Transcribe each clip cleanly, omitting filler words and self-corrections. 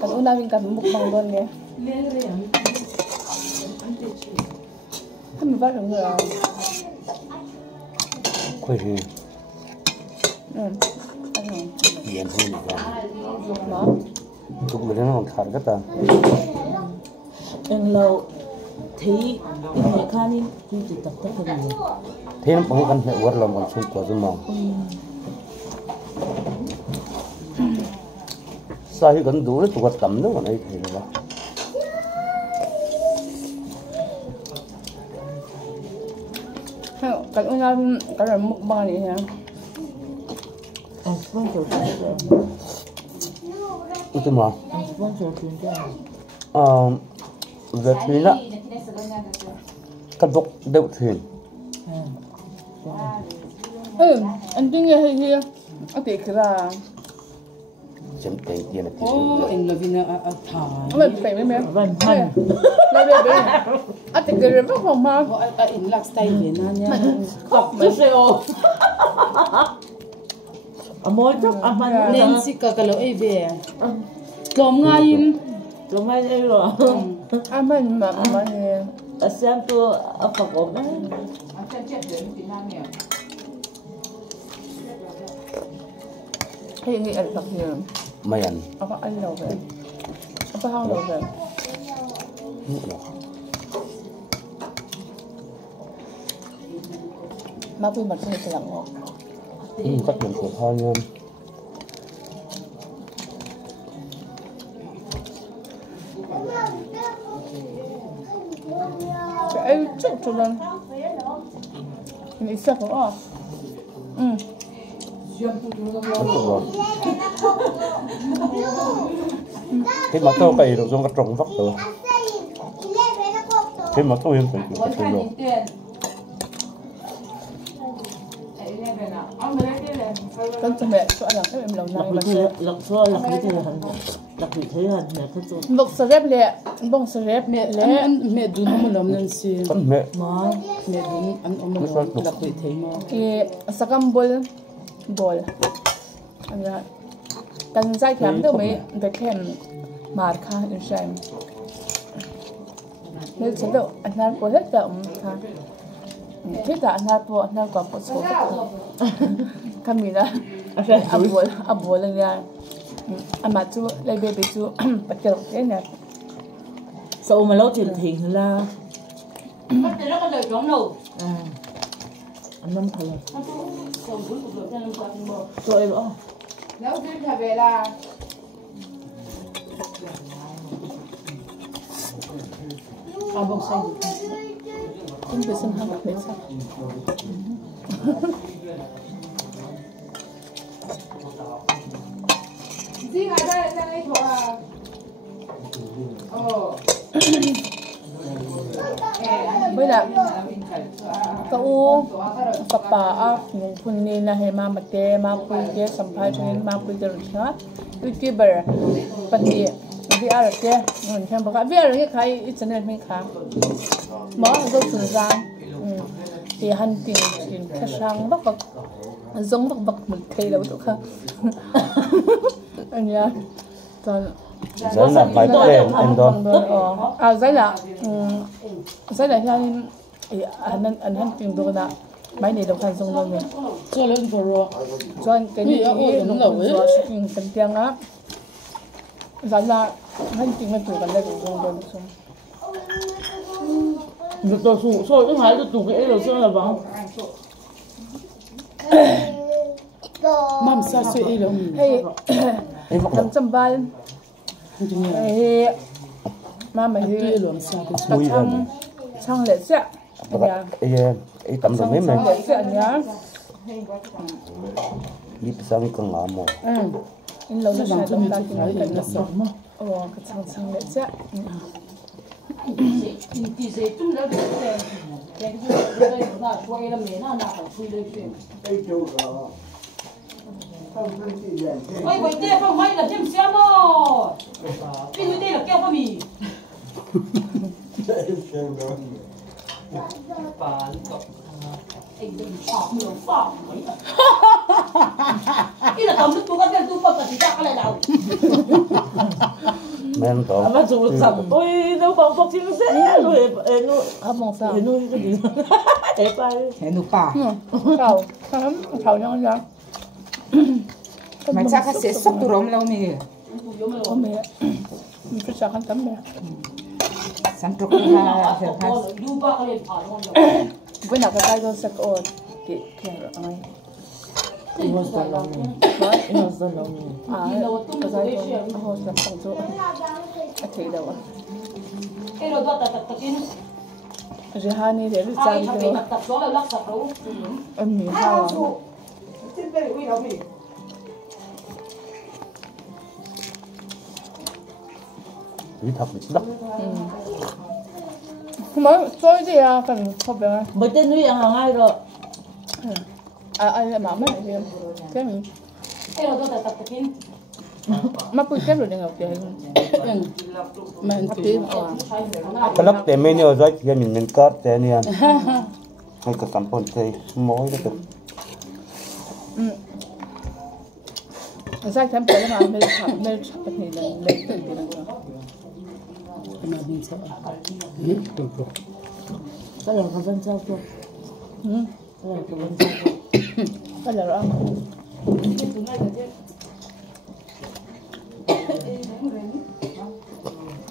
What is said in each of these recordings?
Kan unahin ka mukbang doon niya. Kami ba kang nga? Kaya Ano? yan ho nito. Ma? Tug mo na ng karga ta. Ang law thấy mẹ khan đi đi từ tập tất cả rồi. Thế nó bằng căn hệ quật lòng bằng sung của dân mong. Sao thì cần đủ nó tụi tầm đó còn ấy thì là Kan unahin ka rin mukbang niya. Ang sponsor ko siya. itu mah. Ang sponsor ko siya. Về phía đó cắt bốc đậu thuyền. Anh tin nghe hay kia. Anh tiếc ra. Chấm tiền tiền là tiền. Ang labi na thả. Anh phải mấy mấy. Van van. Lebe. Anh tiếc cái rất không mà. In lắc style về na nha. Khóc mấy seo. Amo chok aman Nancy ka kalau ebe. Kom ngayin. lo mai đây rồi. Aman mà niya. Asam tu apa kau dah? Hay nghĩ anh tập nhiều. Mày ăn. Apa anh đâu vậy? Apa hang đâu vậy? Má vui mặt không được làm ngọt. Cắt những của thôi nha. Cái chút cho nên. Mình sẽ có à? Cái mà tôi cày được trong cái trồng vắt rồi. Cái mà tôi hiện tại cái trồng rồi. Con cho mẹ cho ăn cái em lòng Lắc này mà. lắc xua lắc cái gì hả? Lắc vị thế hả? Mẹ thích rồi. Bốc sờ rép lẹ, bông sờ rép Mẹ lẹ. mẹ dun không làm nên gì. Con mẹ. Má. Mẹ dun anh ông làm đặc biệt thấy mà. Sakam bol. Anh ra. Cần dai khám đâu mấy về kèm mạt kha in xem. Nếu chế độ anh ăn bol hết rồi kha. Thế là anh ăn quả bột số. Camila. Abol lên ra. Ama chú lấy bê chú bắt đầu thế này. Sao mà lâu tiền thỉnh là Bắt đầu nó lời trống đầu. anh năm thầy. Rồi đó. Nếu duyên trở về là bông xanh. Không biết xem hàng biết sao. Gì ở đây ra đây thuộc à? Bây giờ cậu papa yung punni na he mama te mapuite sampai dengan mapuite rusha youtuber pati VR te ngon xem baka VR cái khai internet mình khá mở dấu thường gian thì hành trình cái sang bắc bậc giống bắc bậc một thầy đâu tụi không anh nhá còn Giấy là bài đèn em đó. Giấy là hiện anh hành trình đồ na máy này đâu phải dùng đâu mình Cho lên vào cho anh cái này nó ngầu chuyện tình tiếng á giấy là hành trình mình chủ cần đây cũng dùng đồ xong Được đồ sủ rồi cái hái được tủ cái đồ xưa là vào. Mam sa suy lắm. hay Em vắt làm chăm bài hay mà mày Tuy lắm sa cái Mùi rồi. chăng lệ sẽ ấy tầm rồi mấy mày. lệ sẽ nhá Đi sang cái con ngõ mồ. in lâu nó sẽ cho mình ta chụp thì cái cần nó sợ mà. cái chăng lệ sẽ Thì dễ tung ra cái cái đây là quay là mẹ nó nào phải suy đây chuyện. Ôi quay tê không may là thêm xem rồi. Cái nuôi tê là keo pha mì. Anh đừng phọc nhiều phọc. Cái là cầm nước tôi có tiền tôi phọc cả chỉ ra cái này nào men to Ama chụp sẵn tôi nấu bằng bọc xin xe rồi nó Hấp mong sao? nó cái gì để bay henu pa Khẩu, khẩu nhau ra. mà chắc là sẽ sốc rom lâu mi Ô mẹ, mình phải sao khăn tắm mẹ. san truk ha ha du ba cái này phá luôn Bữa nào cái tay tôi sẽ có cái rồi ai. it was the long it was the long Cái tay tôi sẽ phòng chỗ. Thấy đâu à? cái rồi đó tập cái Rihani để được ai ra thằng cái này tập đó là lắc sập đâu em mì hao. đi thật đắt Mới tôi thì cần không biết. bởi tên nuôi ăn ngay rồi Ai là mà mất cái cái mình cái rồi đó tập cái mà bụi cái rồi đừng học cái mà tí cái lắc để men nhiều rồi giờ mình cắt thế này hay cái cắm pon thế mối đó Sai thêm cái mà mình chặt cái này lên từ cái này. mà mình sẽ cái là cái dân sao thôi cái là cái dân sao Cái là rõ.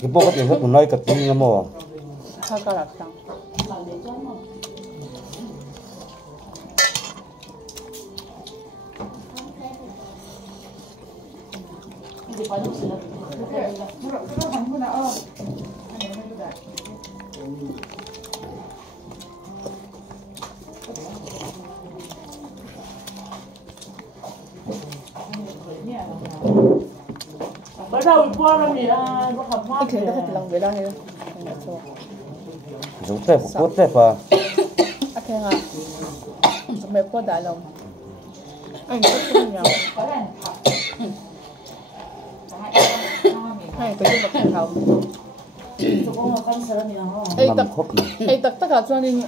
cái bộ cái tiền rất nói cái gì mà Hai cái là sao? bắt đầu qua rồi mình bắt học hoa Cái đó cái lòng về đây. giống thế phục cốt thế pa Cái ha. Mẹ có đại lòng. Anh có không nhau. Hay cái gì mà không. tôi cũng là con sợ mình không làm khóc Ê tất cả cho nên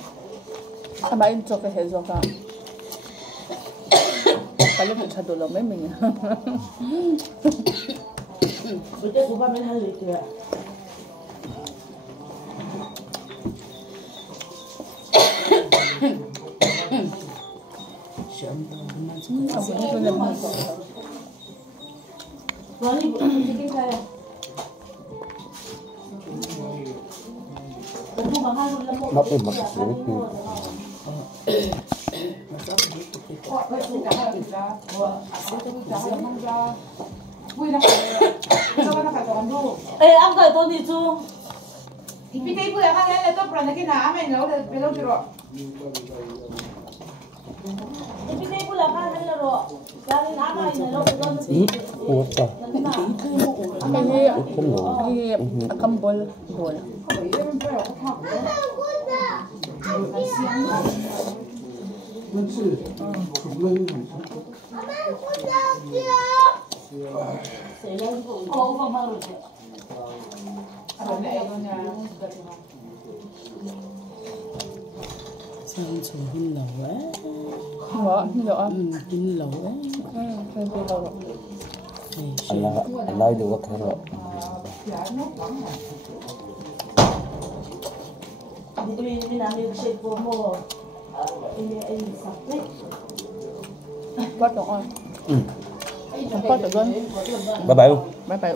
mà anh cho cái hệ rồi cả. Cái lúc mình chặt đồ mấy mình. bây giờ của ba mình hay gì kìa Không có cái làm gì. nói đi cái này nó im mất rồi ê ăn cái tôi đi chú Piti pula kan lain tu pernah lagi nak amen lalu belum jeruk. Tapi dia pula kan ada ro. Kali nama ini lo belum sih. ủa sao Cái kambol bol. Kau bang baru je. Sang số hin lẩu á. Đó, rõ. Hin lẩu á. Cái đâu rồi. anh nói được cái rồi Ini namanya shape promo. Ini sakit. Bắt được rồi. Bắt được rồi. bye bye luôn Bye bye.